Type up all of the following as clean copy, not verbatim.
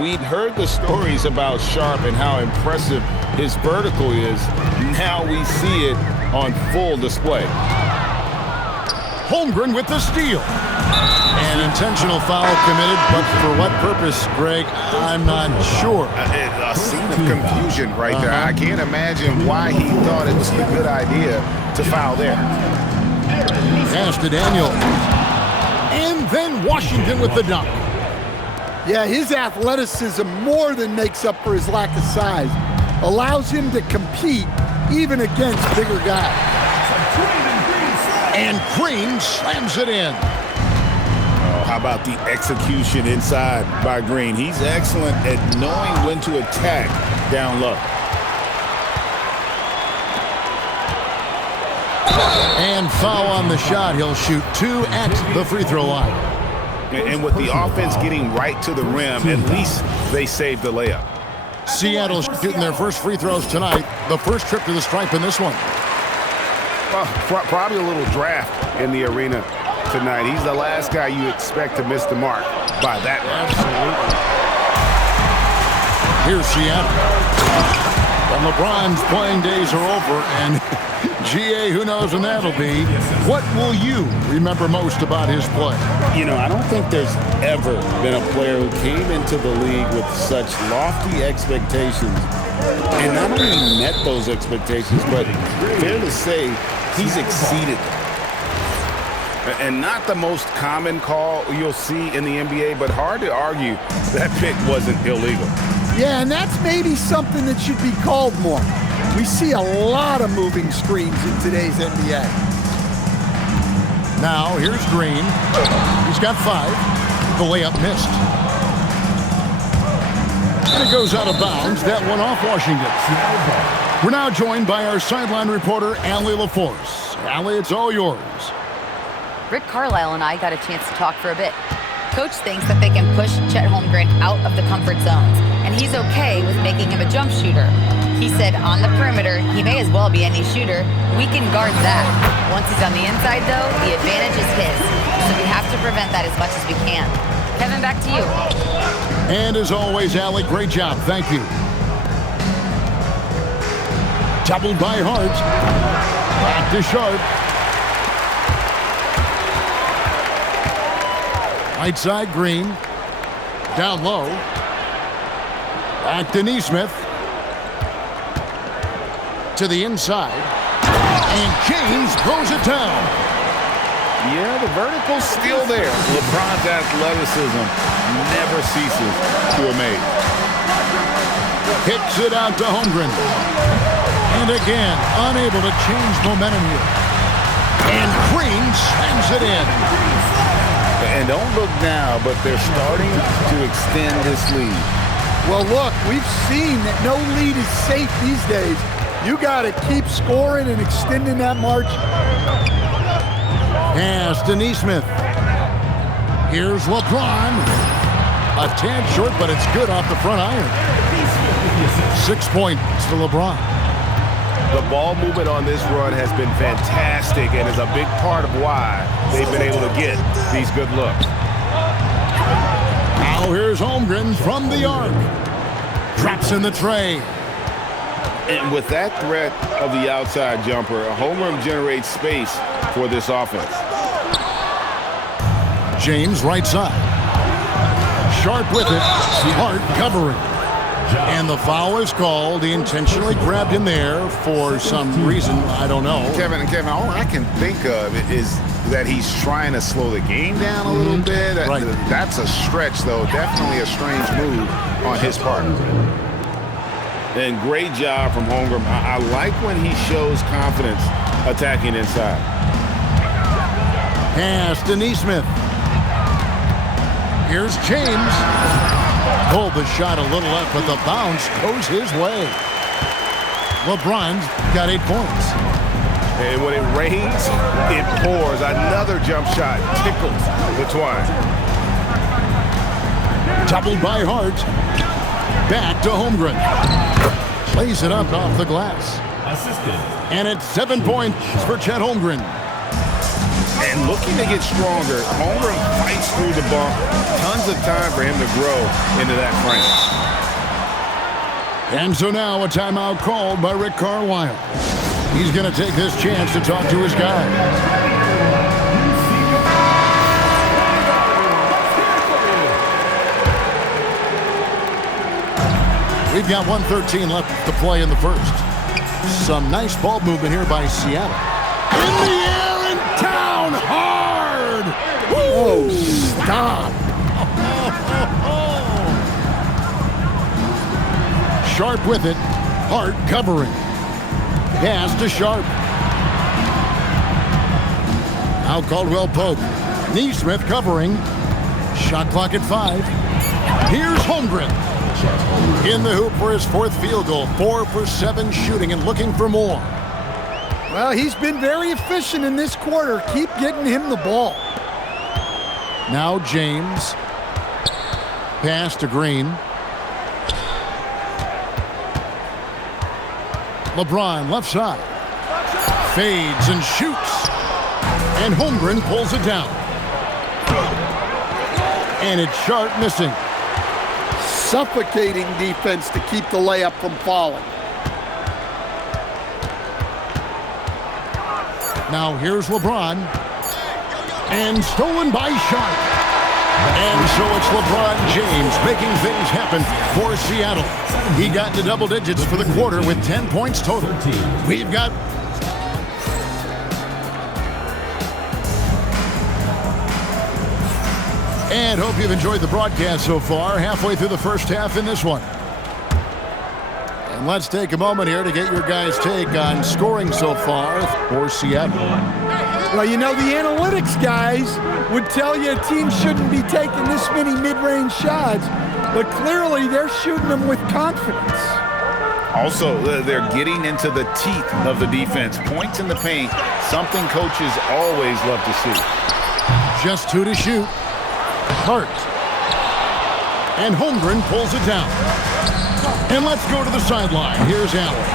We'd heard the stories about Sharpe and how impressive his vertical is. Now we see it on full display. Holmgren with the steal. An intentional foul committed, but for what purpose, Greg? I'm not sure. A scene of confusion right there. I can't imagine why he thought it was a good idea to foul there. Pass to Daniel. And then Washington with the dunk. Yeah, his athleticism more than makes up for his lack of size. Allows him to compete even against bigger guys. And Green slams it in. How about the execution inside by Green? He's excellent at knowing when to attack down low. And foul on the shot. He'll shoot 2 at the free throw line. And with the offense getting right to the rim, at least they saved the layup. Seattle shooting their first free throws tonight. The first trip to the stripe in this one. Well, probably a little draft in the arena tonight. He's the last guy you expect to miss the mark by that much. Absolutely. Here's Seattle. The LeBron's playing days are over, and GA, who knows when that'll be. What will you remember most about his play? You know, I don't think there's ever been a player who came into the league with such lofty expectations and not only met those expectations, but fair to say, he's exceeded. And not the most common call you'll see in the NBA, but hard to argue that pick wasn't illegal. Yeah, and that's maybe something that should be called more. We see a lot of moving screens in today's NBA. Now, here's Green. He's got 5. The layup missed. And it goes out of bounds. That one off Washington. We're now joined by our sideline reporter, Allie LaForce. Allie, it's all yours. Rick Carlisle and I got a chance to talk for a bit. Coach thinks that they can push Chet Holmgren out of the comfort zones, and he's okay with making him a jump shooter. He said on the perimeter, he may as well be any shooter. We can guard that. Once he's on the inside, though, the advantage is his. So we have to prevent that as much as we can. Kevin, back to you. And as always, Allie, great job. Thank you. Doubled by Hart. Back to Sharpe. Right side, Green. Down low. Back to Nesmith. To the inside. And James throws it down. Yeah, the vertical's still there. LeBron's athleticism never ceases to amaze. Kicks it out to Holmgren. And again, unable to change momentum here. And Green slams it in. And don't look now, but they're starting to extend this lead. Well, look, we've seen that no lead is safe these days. You got to keep scoring and extending that margin. Pass to Nesmith. Here's LeBron. A tad short, but it's good off the front iron. 6 points to LeBron. The ball movement on this run has been fantastic and is a big part of why they've been able to get these good looks. Now here's Holmgren from the arc. Drops in the tray. And with that threat of the outside jumper, Holmgren generates space for this offense. James right side. Sharpe with it. Hart covering. And the foul is called. He intentionally grabbed him there for some reason. I don't know. Kevin, all I can think of is that he's trying to slow the game down a little bit. Right. That's a stretch, though. Definitely a strange move on his part. And great job from Holmgren. I like when he shows confidence attacking inside. Pass to Nesmith. Here's James. Pulled the shot a little up, but the bounce goes his way. LeBron's got 8 points. And when it rains, it pours. Another jump shot tickles the twine. Doubled by Hart. Back to Holmgren. Plays it up off the glass. And it's 7 points for Chet Holmgren. And looking to get stronger, Holmgren fights through the bump. Tons of time for him to grow into that frame. And so now a timeout called by Rick Carlisle. He's going to take this chance to talk to his guys. We've got 1:13 left to play in the first. Some nice ball movement here by Seattle. In the air and down hard! Oh, stop. Sharp with it. Hart covering. Pass to Sharp. Now Caldwell Pope. Neesmith covering. Shot clock at 5. Here's Holmgren. In the hoop for his 4th field goal. 4 for 7 shooting and looking for more. Well, he's been very efficient in this quarter. Keep getting him the ball. Now James. Pass to Green. LeBron left side. Fades and shoots. And Holmgren pulls it down. And it's Sharp missing. Suffocating defense to keep the layup from falling. Now here's LeBron. And stolen by Sharp. And so it's LeBron James making things happen for Seattle. He got into double digits for the quarter with 10 points total. We've got... And hope you've enjoyed the broadcast so far. Halfway through the first half in this one. And let's take a moment here to get your guys' take on scoring so far for Seattle. Well, you know, the analytics guys would tell you a team shouldn't be taking this many mid-range shots, but clearly they're shooting them with confidence. Also, they're getting into the teeth of the defense. Points in the paint, something coaches always love to see. Just 2 to shoot. Hart. And Holmgren pulls it down. And let's go to the sideline. Here's Allen.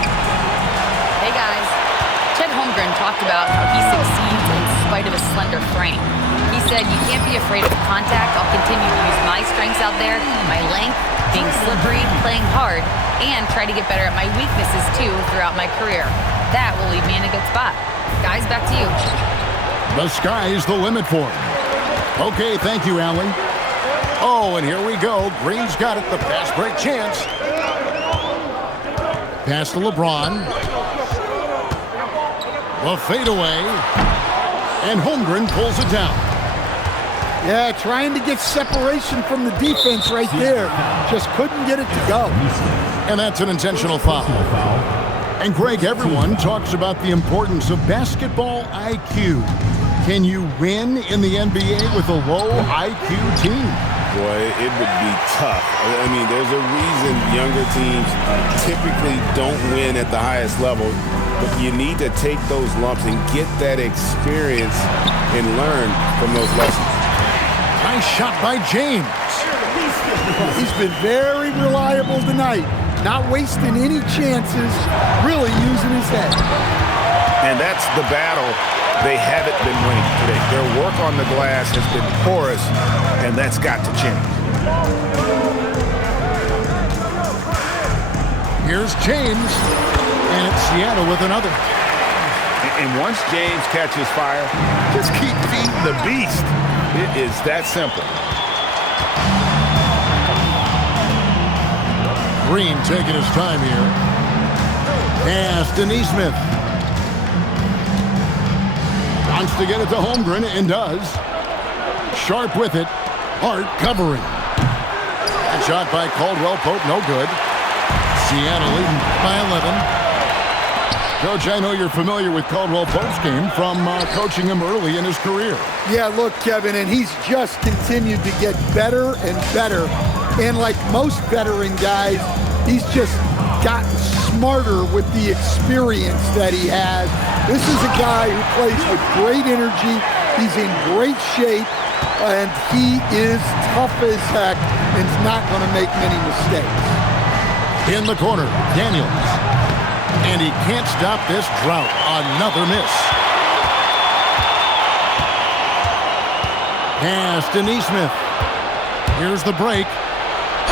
Hey, guys. Chet Holmgren talked about how he succeeds in spite of a slender frame. He said, you can't be afraid of contact. I'll continue to use my strengths out there, my length, being slippery, playing hard, and try to get better at my weaknesses, too, throughout my career. That will leave me in a good spot. Guys, back to you. The sky's the limit for him. Okay, thank you, Allen. Oh, and here we go. Green's got it. The fast break chance. Pass to LeBron. The fadeaway. And Holmgren pulls it down. Yeah, trying to get separation from the defense right there. Just couldn't get it to go. And that's an intentional foul. And Greg, everyone talks about the importance of basketball IQ. Can you win in the NBA with a low IQ team? Boy, it would be tough. I mean, there's a reason younger teams typically don't win at the highest level. But you need to take those lumps and get that experience and learn from those lessons. Nice shot by James. He's been very reliable tonight. Not wasting any chances, really using his head. And that's the battle they haven't been winning today. Their work on the glass has been porous, and that's got to change. Here's James, and it's Seattle with another. And once James catches fire, just keep feeding the beast. It is that simple. Green taking his time here. Pass to Neesmith. Wants to get it to Holmgren and does. Sharp with it. Hart covering. And shot by Caldwell Pope, no good. Seattle leading by 11. Coach, I know you're familiar with Caldwell Pope's game from coaching him early in his career. Yeah, look, Kevin, and he's just continued to get better and better. And like most veteran guys, he's just gotten smarter with the experience that he has. This is a guy who plays with great energy. He's in great shape, and he is tough as heck and is not going to make many mistakes. In the corner, Daniels. And he can't stop this drought. Another miss. Pass to Neesmith. Here's the break.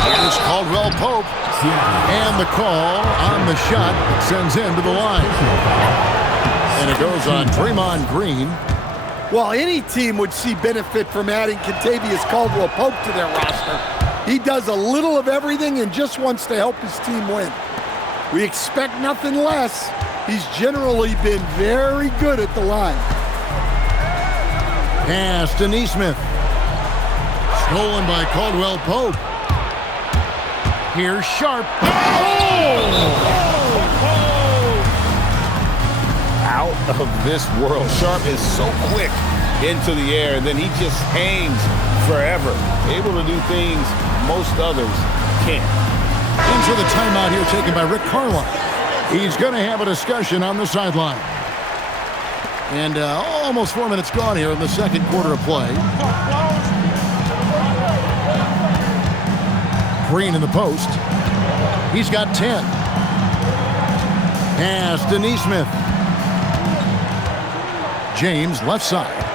Here's Caldwell Pope. And the call on the shot that sends him to the line. And it goes on Draymond Green. Well, any team would see benefit from adding Kentavious Caldwell Pope to their roster. He does a little of everything and just wants to help his team win. We expect nothing less. He's generally been very good at the line. Pass to Neesmith. Stolen by Caldwell Pope. Here's Sharp. Out of this world. Sharp is so quick into the air, and then he just hangs forever. Able to do things most others can't. Into the timeout here taken by Rick Carlisle. He's going to have a discussion on the sideline. And almost 4 minutes gone here in the second quarter of play. Green in the post. He's got 10. Pass to Neesmith. James left side.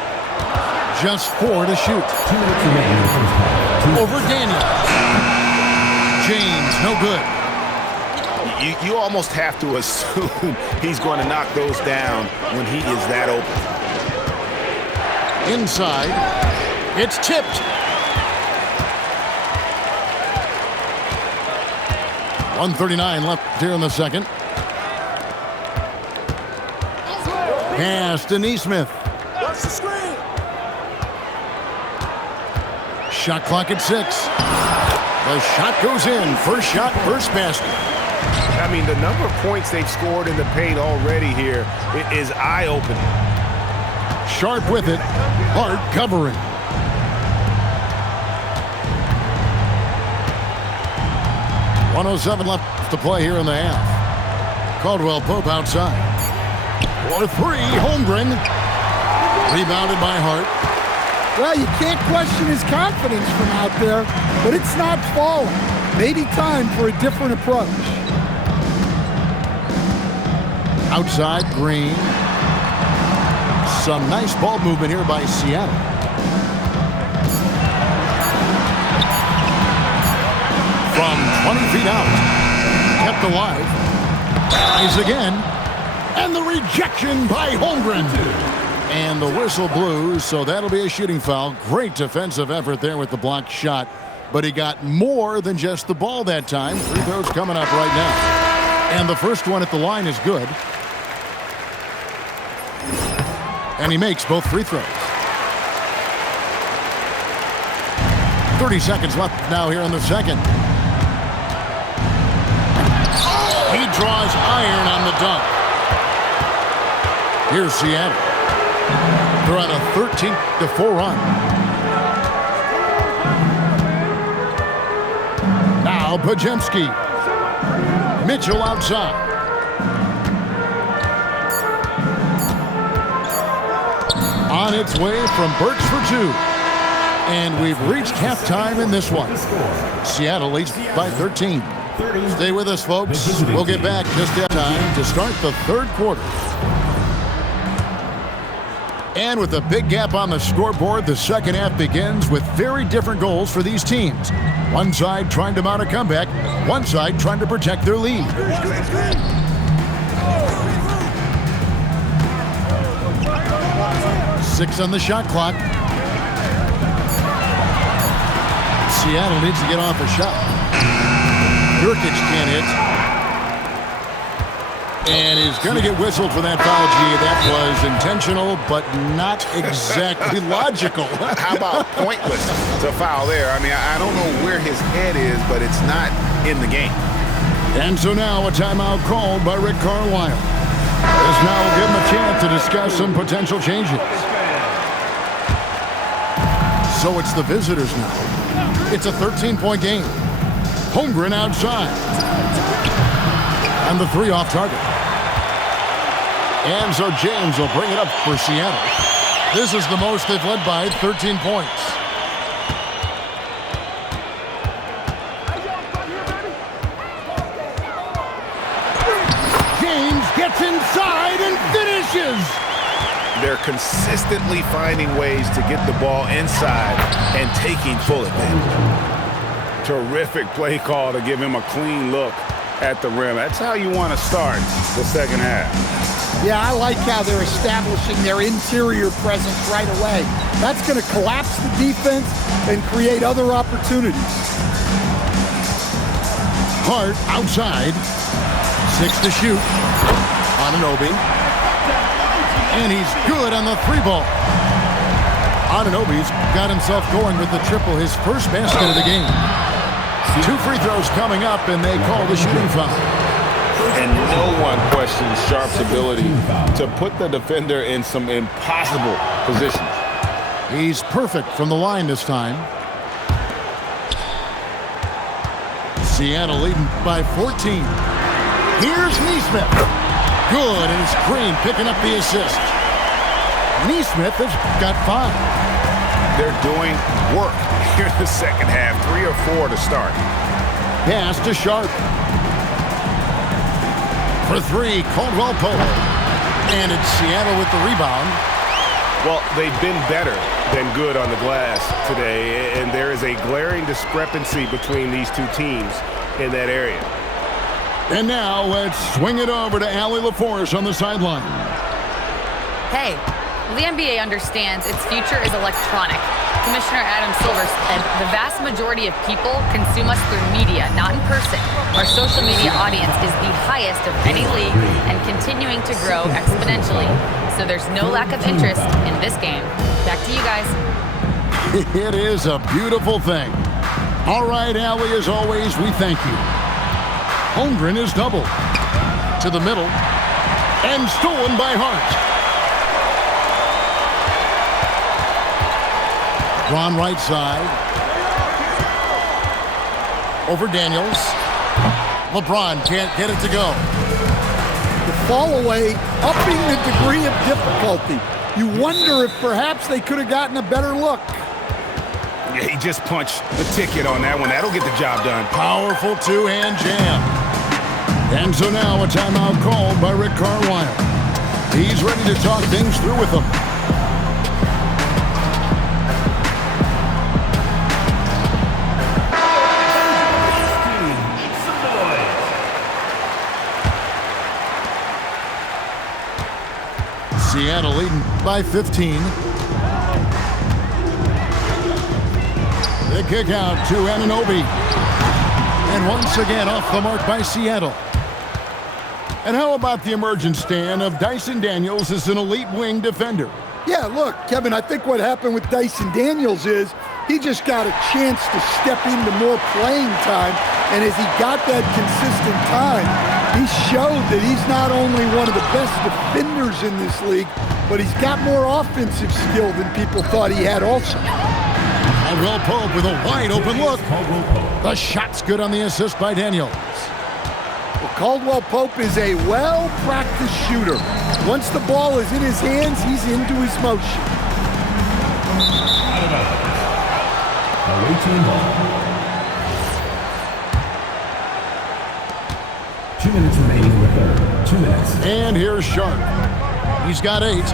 Just 4 to shoot. Over Daniel. James, no good. You almost have to assume he's going to knock those down when he is that open. Inside. It's tipped. 1:39 left here in the second. Pass to Neesmith. Shot clock at 6. The shot goes in. First shot, first basket. I mean, the number of points they've scored in the paint already here is eye-opening. Sharp with it. Hart covering. .107 left to play here in the half. Caldwell Pope outside. For 3, Holmgren. Rebounded by Hart. Well, you can't question his confidence from out there, but it's not falling. Maybe time for a different approach. Outside, Green. Some nice ball movement here by Seattle. From 20 feet out. Kept alive. Tries again. And the rejection by Holmgren. And the whistle blew, so that'll be a shooting foul. Great defensive effort there with the blocked shot. But he got more than just the ball that time. Free throws coming up right now. And the first one at the line is good. And he makes both free throws. 30 seconds left now here in the second. He draws iron on the dunk. Here's Seattle. They're on a 13-4 run. Now Podziemski. Mitchell outside. On its way from Burks for 2. And we've reached halftime in this one. Seattle leads by 13. Stay with us, folks. We'll get back just in time to start the third quarter. And with a big gap on the scoreboard, the second half begins with very different goals for these teams. One side trying to mount a comeback, one side trying to protect their lead. Six on the shot clock. Seattle needs to get off a shot. Nurkic can't hit. And he's going to get whistled for that foul, G. That was intentional, but not exactly logical. How about pointless to foul there? I mean, I don't know where his head is, but it's not in the game. And so now a timeout called by Rick Carlisle. This now will give him a chance to discuss some potential changes. So it's the visitors now. It's a 13-point game. Holmgren outside. And the 3 off target. And so James will bring it up for Seattle. This is the most they've led by, 13 points. James gets inside and finishes. They're consistently finding ways to get the ball inside and taking full advantage. Terrific play call to give him a clean look at the rim. That's how you want to start the second half. Yeah, I like how they're establishing their interior presence right away. That's going to collapse the defense and create other opportunities. Hart outside. 6 to shoot. Anunoby. And he's good on the 3-ball. Anunoby's got himself going with the triple, his first basket of the game. 2 free throws coming up, and they call the shooting foul. And no one questions Sharp's ability to put the defender in some impossible positions. He's perfect from the line this time. Seattle leading by 14. Here's Nesmith. Good, and it's Green picking up the assist. Nesmith has got 5. They're doing work here in the second half. 3 or 4 to start. Pass to Sharp. For 3, Caldwell Pope. And it's Seattle with the rebound. Well, they've been better than good on the glass today, and there is a glaring discrepancy between these two teams in that area. And now let's swing it over to Allie LaForce on the sideline. Hey, the NBA understands its future is electronic. Commissioner Adam Silver said the vast majority of people consume us through media, not in person. Our social media audience is the highest of any league and continuing to grow exponentially. So there's no lack of interest in this game. Back to you guys. It is a beautiful thing. All right, Allie, as always, we thank you. Holmgren is doubled. To the middle. And stolen by Hart. Ron right side. Over Daniels. LeBron can't get it to go. The fall away, upping the degree of difficulty. You wonder if perhaps they could have gotten a better look. Yeah, he just punched the ticket on that one. That'll get the job done. Powerful two-hand jam. And so now a timeout called by Rick Carlisle. He's ready to talk things through with them. Seattle leading by 15. The kick out to Anunoby. And once again off the mark by Seattle. And how about the emergence, Stan, of Dyson Daniels as an elite wing defender? Yeah, look, Kevin, I think what happened with Dyson Daniels is he just got a chance to step into more playing time. And as he got that consistent time, he showed that he's not only one of the best defenders in this league, but he's got more offensive skill than people thought he had also. Caldwell Pope with a wide open look. The shot's good on the assist by Daniels. Well, Caldwell Pope is a well-practiced shooter. Once the ball is in his hands, he's into his motion. Away team ball. 2 minutes remaining in the third. 2 minutes. And here's Sharp. He's got 8.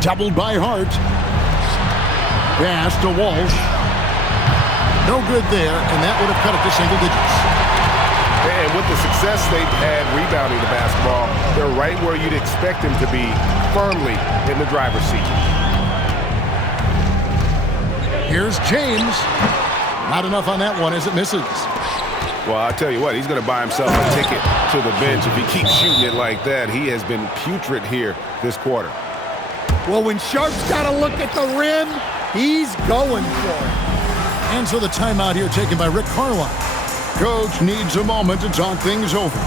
Doubled by Hart. Pass to Walsh. No good there, and that would have cut it to single digits. And with the success they've had rebounding the basketball, they're right where you'd expect them to be, firmly in the driver's seat. Here's James. Not enough on that one as it misses. Well, I'll tell you what, he's going to buy himself a ticket to the bench. If he keeps shooting it like that, he has been putrid here this quarter. Well, when Sharp's got to look at the rim, he's going for it. And so the timeout here taken by Rick Carlisle. Coach needs a moment to talk things over.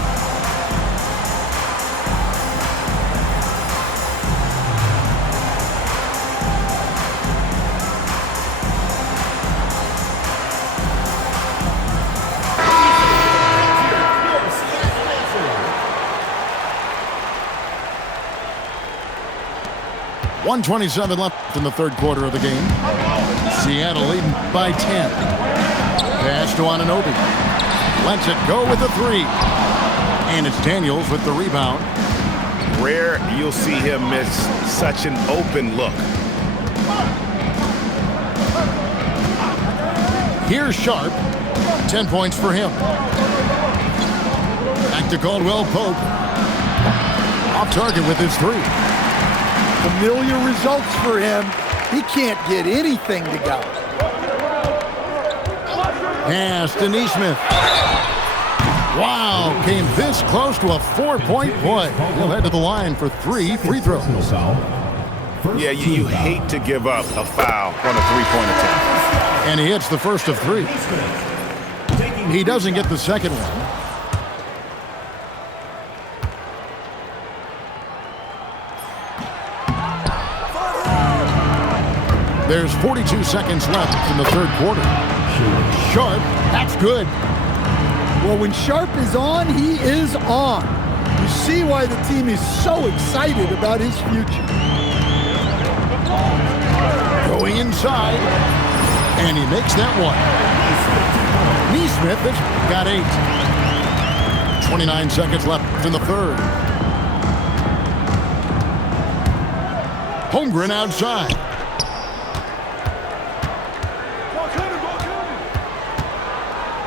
.127 left in the third quarter of the game. Seattle leading by 10. Pass to Anunoby. Lets it go with a 3. And it's Daniels with the rebound. Rare you'll see him miss such an open look. Here's Sharp. 10 points for him. Back to Caldwell Pope. Off target with his 3. Familiar results for him. He can't get anything to go. Pass to Neesmith. Wow, came this close to a 4-point play. He'll head to the line for 3 free throws. Personal foul. First Yeah, team you foul. hate to give up a foul on a three-point attempt. And he hits the first of 3. He doesn't get the second one. There's 42 seconds left in the third quarter. Sharp, that's good. Well, when Sharp is on, he is on. You see why the team is so excited about his future. Going inside, and he makes that one. Neesmith has got 8. 29 seconds left in the third. Holmgren outside.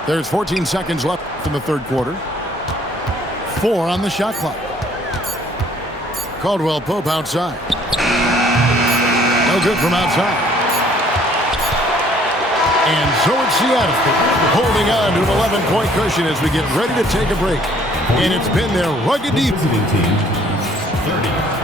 There's 14 seconds left in the third quarter. 4 on the shot clock. Caldwell Pope outside. No good from outside. And so it's Seattle holding on to an 11-point cushion as we get ready to take a break. And it's been their rugged The defense. visiting team, 30.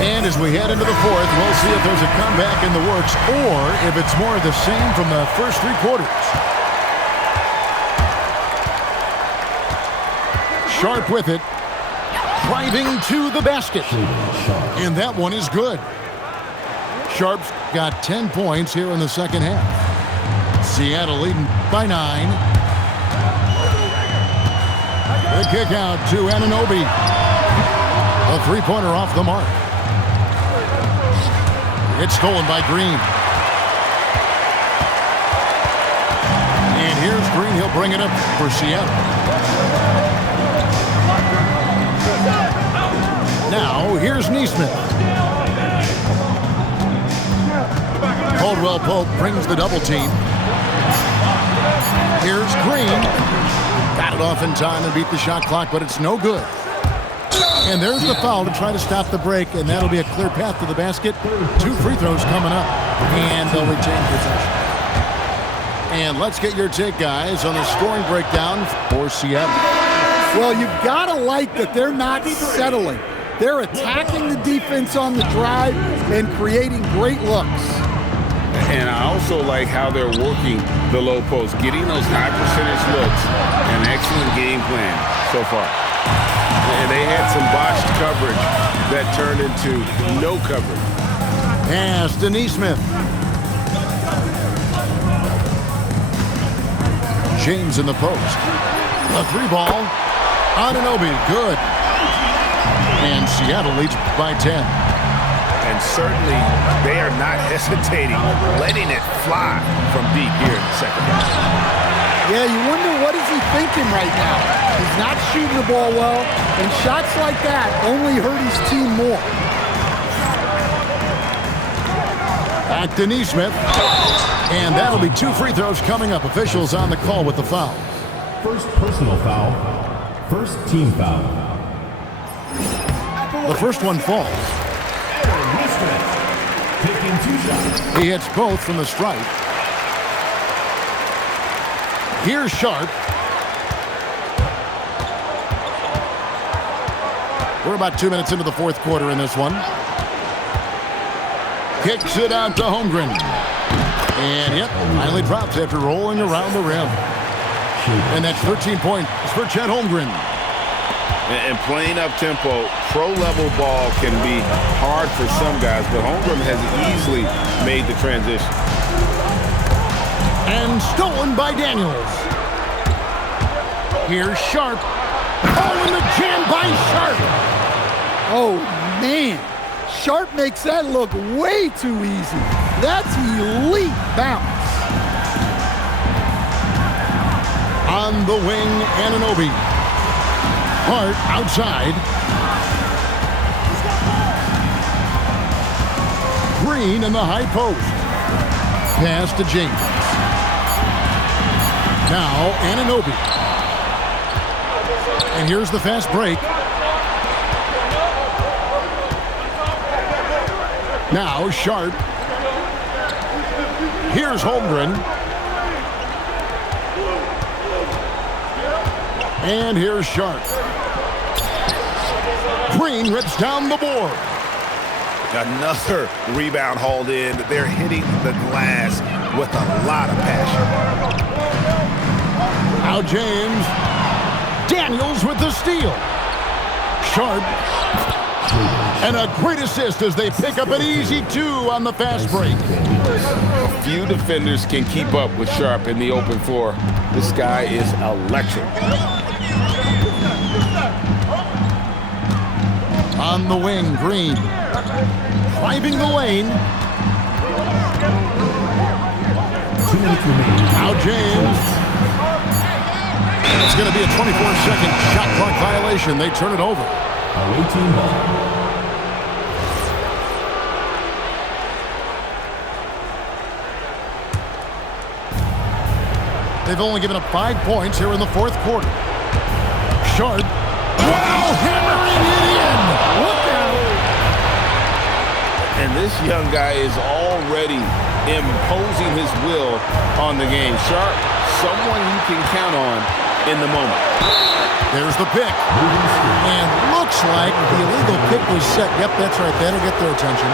And as we head into the fourth, we'll see if there's a comeback in the works or if it's more of the same from the first 3 quarters. Sharp with it. Driving to the basket. And that one is good. Sharp's got 10 points here in the second half. Seattle leading by 9. The kick out to Anunoby. A 3-pointer off the mark. It's stolen by Green. And here's Green. He'll bring it up for Seattle. Now, here's Neesmith. Caldwell Pope brings the double team. Here's Green. Got it off in time and beat the shot clock, but it's no good. And there's the foul to try to stop the break, and that'll be a clear path to the basket. 2 free throws coming up, and they'll retain possession. And let's get your take, guys, on the scoring breakdown for Seattle. Well, you've got to like that they're not settling. They're attacking the defense on the drive and creating great looks. And I also like how they're working the low post, getting those high percentage looks. An excellent game plan so far. And they had some botched coverage that turned into no coverage. Pass to Neesmith. James in the post. A 3-ball. Anunoby, good. And Seattle leads by 10. And certainly they are not hesitating, letting it fly from deep here in the second half. Yeah, you wonder what is he thinking right now. He's not shooting the ball well, and shots like that only hurt his team more. Back to Neesmith. And that'll be 2 free throws coming up. Officials on the call with the foul. First personal foul. First team foul. The first one falls. Taking 2 shots. He hits both from the stripe. Here's Sharp. We're about 2 minutes into the fourth quarter in this one. Kicks it out to Holmgren. And yep, finally drops after rolling around the rim. And that's 13 points for Chet Holmgren. And playing up tempo, pro-level ball can be hard for some guys, but Holmgren has easily made the transition. And stolen by Daniels. Here's Sharp. Oh, and the jam by Sharp. Oh, man. Sharp makes that look way too easy. That's elite bounce. On the wing, Anunoby. Hart outside. Green in the high post. Pass to James. Now Anunoby. And here's the fast break. Now Sharp. Here's Holmgren. And here's Sharp. Green rips down the board. Another rebound hauled in. They're hitting the glass with a lot of passion. Now James. Daniels with the steal. Sharp. And a great assist as they pick up an easy 2 on the fast break. Few defenders can keep up with Sharp in the open floor. This guy is electric. On the wing, Green. Driving the lane. Now James. It's going to be a 24-second shot clock violation. They turn it over. Away team ball. They've only given up 5 points here in the fourth quarter. Sharp. Wow, hammering it in. Look out. And this young guy is already imposing his will on the game. Sharp, someone you can count on in the moment. There's the pick. And looks like the illegal pick was set. Yep, that's right. That'll get their attention.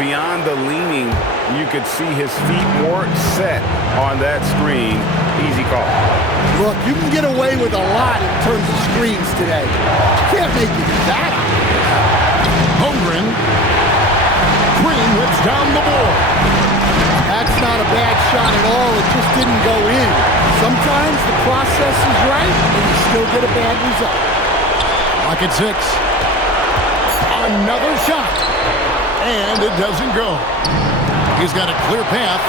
Beyond the leaning, you could see his feet weren't set on that screen. Easy call. Look, you can get away with a lot in terms of screens today. You can't make it that obvious. Holmgren. Green whips down the board. That's not a bad shot at all. It just didn't go in. Sometimes the process is right, and you still get a bad result. Lock at 6. Another shot. And it doesn't go. He's got a clear path.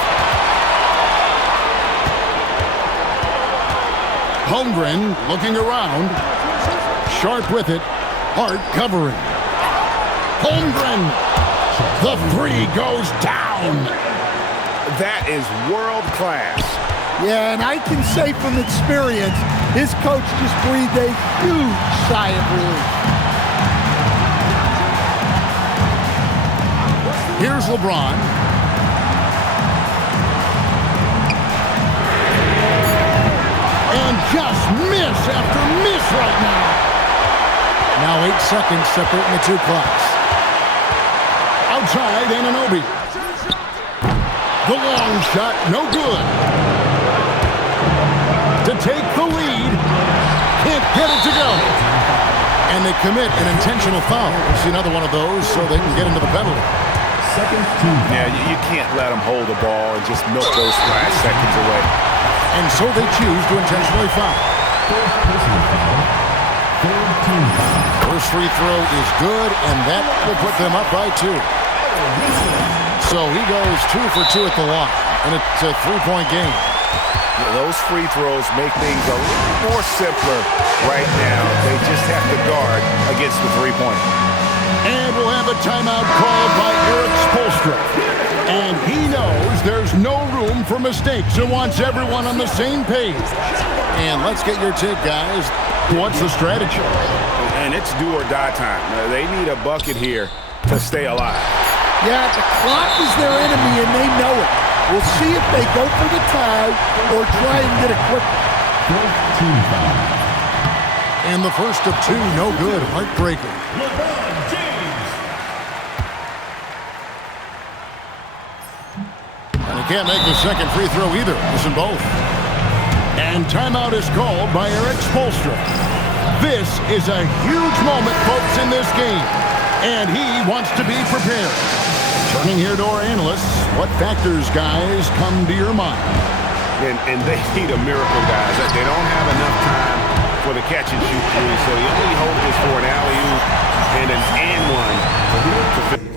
Holmgren looking around. Sharp with it. Hart covering. Holmgren. The 3 goes down. That is world class. Yeah, and I can say from experience, his coach just breathed a huge sigh of relief. Here's LeBron. And just miss after miss right now. Now 8 seconds separating the 2 clocks. Outside, Anunoby. The long shot, no good. To take the lead. Can't get it to go. And they commit an intentional foul. We'll see another one of those so they can get into the penalty. Second team. Yeah, you can't let them hold the ball and just milk those last seconds away. And so they choose to intentionally foul. Fourth personal foul. Third team foul. First free throw is good, and that will put them up by 2. So he goes 2 for 2 at the line, and it's a 3-point game. Yeah, those free throws make things a little more simpler right now. They just have to guard against the 3-pointer. And we'll have a timeout called by Eric Spoelstra. And he knows there's no room for mistakes and wants everyone on the same page. And let's get your take, guys. What's the strategy? And it's do or die time. They need a bucket here to stay alive. Yeah, the clock is their enemy, and they know it. We'll see if they go for the tie or try and get a quick. Fourth team foul. And the first of 2, no good. Heartbreaker. LeBron James. And he can't make the second free throw either. Missing both. And timeout is called by Eric Spoelstra. This is a huge moment, folks, in this game. And he wants to be prepared. Turning here to our analysts, what factors, guys, come to your mind? And they need a miracle, guys. They don't have enough time for the catch and shoot three, so the only hope is for an alley-oop and an and one.